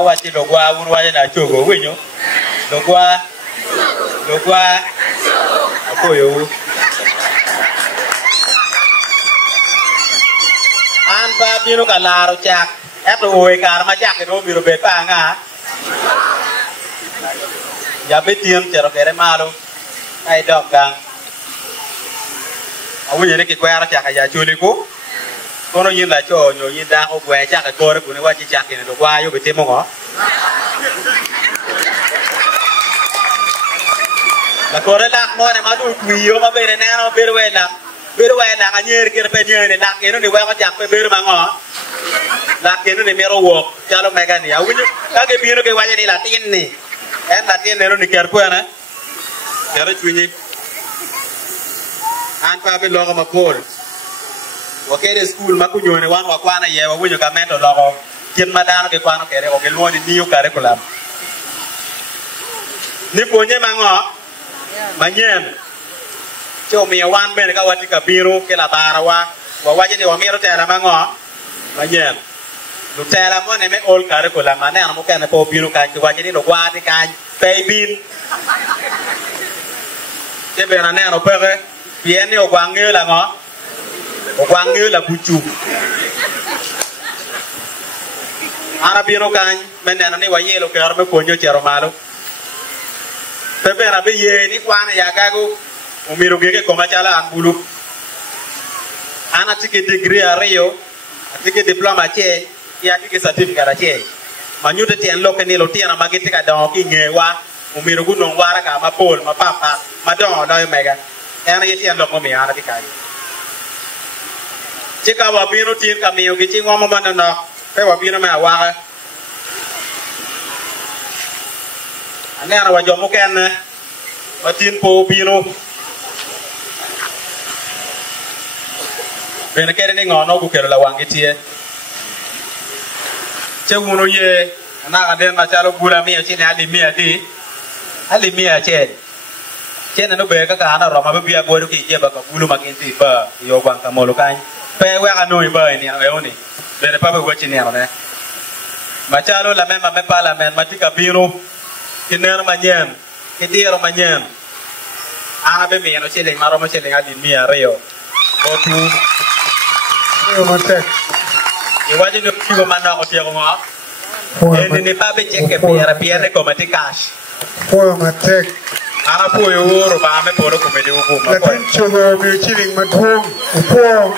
wachi logwa urwa na chogo winyo logwa akoyo an pa bino kalaro chak eto oe kar ma chak do biro bet pa nga ya betiem chero kere malo ai dok gang awinyo ne ki kwara chak ya chuli ko kono yin la cho nyo yin da ko gwe chak ko re ku ne wachi chak ne do kwa yo betimo ngo la kore lak mo ne ma du kwiyo ma bere ne no bere we la anyer kere pe nye ne lak eno ni wa ko jak pe bere ma ngo lak eno ni mero wo chalo mega ni awinyo ka ke biro ke waje ni latin ni en latin ne ro ni ker ko na kere chwinyi an pa be logo ma pol wa kere school ma ku nyone wan wa kwana ye wa winyo ka mento logo kin madano ke kwano kere o ke luoni niu curriculum ni ponye ma ngo manyen cho mi wan ben ka wati ka biro ke la barawa wa waje ni wa miro tera mango manyen lu tera mo ne me ol kare ko la mane amo kana po biro ka ki waje ni lo kwati ka pay bin ke bena ne no pere bien ni o gwange la ngo o gwange la buchu ara biro kan men ne ni wa yelo ke arme ko nyo chero malo pepe na be ye ni kwana ya gago umiro gege koma chala angulu ana tike degree areyo tike diploma che ya tike certificate che manyute tien loke ni lotiana magete ka don ki ngewa umiro gu non wara ka mapol mapapa madon do mega ena yeti an lokmo mi ana tikai chika wa bino tin ka miyo gi chingwa mo manana pe wa bino ma wa anera wa jomo ken matin po bino bene kere ni ngono ku kero la wangi tie che uno ye na ga den ma chalo gura mi chini ali mi che na no be ka na ro ma be bia go ki je ba ka bulu ma kin ti ba yo bang ka mo lo kan pe we ga no ba ni e oni bene pa be go chini ne ma chalo la mema me parliament matika biro kiner manyen kidiro manyen ana be mi no chele maro ma chele ali mi areo o tu Yo matek iwaje no kigo mana o tiego ngo ni pa be cheke piera ko mati cash Poyo matek ana poyo woro ba me poro ko me de ko ma Latin chogo mi chiling matung Upo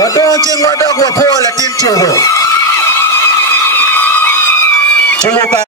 Wadong ching wadok wapo latin chogo Chogo